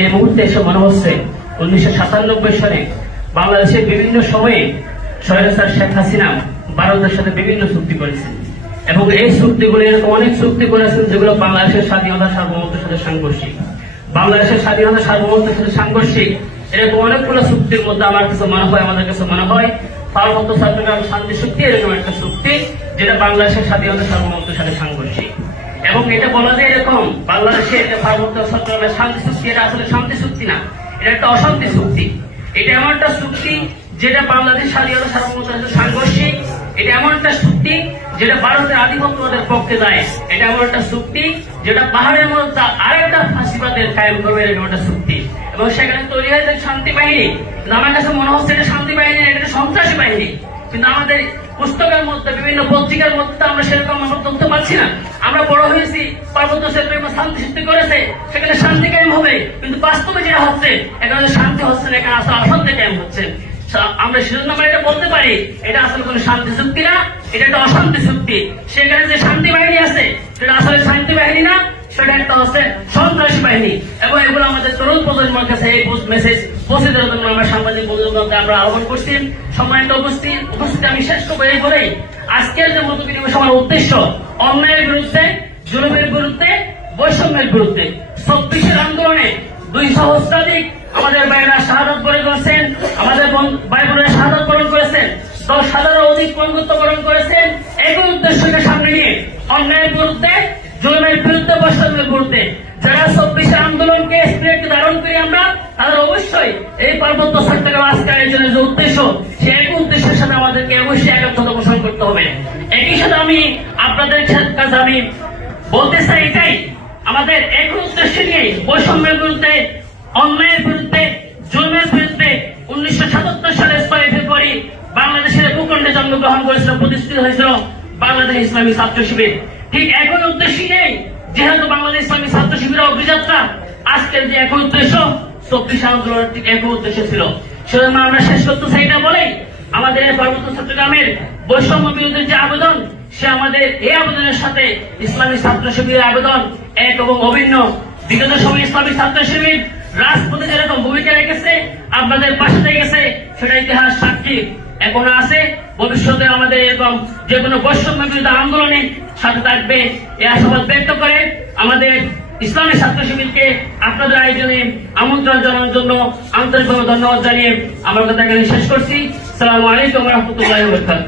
এই মুহূর্তে এসে মনে হচ্ছে উনিশশো সাতানব্বই সালে বাংলাদেশের বিভিন্ন সময়ে স্বৈরাচার শেখ হাসিনা ভারতের সাথে বিভিন্ন চুক্তি করেছেন। এবং এই চুক্তিগুলো এরকম অনেক চুক্তি করেছেন যেগুলো বাংলাদেশের স্বাধীনতা সার্বভৌমত্বের সাথে সাংঘর্ষিক। বাংলাদেশের স্বাধীনতা সার্বভৌমত্বের সাথে সাংঘর্ষিক, এরকম অনেকগুলো চুক্তির মধ্যে আমার কাছে মনে হয়, আমাদের কাছে মনে হয়, পার্বত্য চট্টগ্রাম শান্তি চুক্তি এরকম একটা চুক্তি, যেটা বাংলাদেশের স্বাধীনতা সার্বভৌমত্বের সাথে সাংঘর্ষিক। এবং এটা বলা যায় এরকম, বাংলাদেশে এটা পার্বত্য চট্টগ্রামের শান্তি চুক্তি, এটা আসলে শান্তি চুক্তি না, এটা একটা অশান্তি চুক্তি। এটা এমন একটা চুক্তি যেটা বাংলাদেশ স্বাধীনতা সার্বভৌমত্বের সাথে সাংঘর্ষিক, এটা এমন একটা চুক্তি যেটা ভারতের আধিপত্যবাদের পক্ষে যায় এটা এমন একটা চুক্তি যেটা পাহাড়ের মধ্যে আরেকটা ফাঁসিবাদের কায়েম করবে এরকম একটা চুক্তি। এবং সেখানে তৈরি হয়েছে শান্তি বাহিনী। আমার কাছে মনে হচ্ছে এটা শান্তি বাহিনী এটা সন্ত্রাসী বাহিনী। কিন্তু আমাদের পুস্তকের মধ্যে, বিভিন্ন পত্রিকার মধ্যে আমরা পাচ্ছি না। আমরা বড় হয়েছি, পার্বত্য ক্ষেত্রে শান্তি সৃষ্টি করেছে, সেখানে শান্তি কায়েম হবে। কিন্তু বাস্তবে যেটা হচ্ছে, এখানে শান্তি হচ্ছে না, এখানে আসলে অশান্তি কায়েম হচ্ছে। আমরা সেজন্য আমরা এটা বলতে পারি, এটা আসলে কোনো শান্তি চুক্তি না, এটা একটা অশান্তি চুক্তি। সেখানে যে শান্তি বাহিনী আছে, সেটা আসলে শান্তি বাহিনী না, সেটা একটা হচ্ছে সন্ত্রাসী বাহিনী। এবং এগুলো আমাদের তরুণ মেসেজ পৌঁছে দেওয়ার জন্য আমরা সাংবাদিক আমরা আহ্বান করছি। সম্মানিত উপস্থিত উপস্থিত আমি শেষ করব এই আজকের যে বিনিময় সভার উদ্দেশ্য, অন্যায়ের বিরুদ্ধে, জুলুমের বিরুদ্ধে, বৈষম্যের বিরুদ্ধে। আন্দোলনে দুই সহস্রাধিক আমাদের ভাইয়েরা শাহাদত করেছেন আমাদের ভাই বোনেরা শাহাদত বরণ করেছেন, দশ হাজারও অধিক পঙ্গুত্ব বরণ করেছেন। একই উদ্দেশ্যকে সামনে নিয়ে অন্যায়ের বিরুদ্ধে, জুলুমের বিরুদ্ধে বৈষম্যের বিরুদ্ধে যারা চব্বিশের আন্দোলনকে স্পিরিট ধারণ করি আমরা তাদের অবশ্যই এই পার্বত্য চট্টগ্রাম আজকে আয়োজনের যে উদ্দেশ্য, সেই এক উদ্দেশ্যের সাথে আমাদেরকে অবশ্যই একাত্মতা পোষণ করতে হবে। একই সাথে আমি আপনাদের কাছে আমি বলতে চাই এটাই, আমাদের এক উদ্দেশ্য নিয়ে বৈষম্যের বিরুদ্ধে, অন্যায়ের বিরুদ্ধে, জুলমের বিরুদ্ধে উনিশশো সাতাত্তর সালের ছয় ফেব্রুয়ারি বাংলাদেশের ভূখণ্ডে জন্মগ্রহণ করেছিল, প্রতিষ্ঠিত হয়েছিল বাংলাদেশ ইসলামী ছাত্র শিবির। ঠিক একই উদ্দেশ্যই নেই যেহেতু বাংলাদেশ ইসলামী ছাত্র শিবিরের অভিযাত্রা, আজকের যে একই উদ্দেশ্য চব্বিশ আন্দোলনের ঠিক একই উদ্দেশ্য ছিল। সেজন্য আমরা শেষ করতে চাই না বলেই আমাদের পার্বত্য চট্টগ্রামের বৈষম্য বিরোধী যে আবেদন, সে আমাদের এই আবেদনের সাথে ইসলামী ছাত্র শিবিরের আবেদন এক এবং অভিন্ন। বিগত সময় ইসলামী ছাত্র শিবির রাজপথে যেরকম ভূমিকা রেখেছে, আপনাদের পাশে রেখেছে সেটা ইতিহাস সাক্ষী। এখনও আছে, ভবিষ্যতে আমাদের এরকম যে কোনো বৈষম্য বিরোধী আন্দোলনে সাথে থাকবে, এই আশাবাদ ব্যক্ত করে আমাদের ইসলামী ছাত্র শিবিরকে আপনাদের আয়োজনে আমন্ত্রণ জানানোর জন্য আন্তরিকভাবে ধন্যবাদ জানিয়ে আমরা কথা এখানে শেষ করছি। সালামু আলাইকুম রহমতুল্লাহ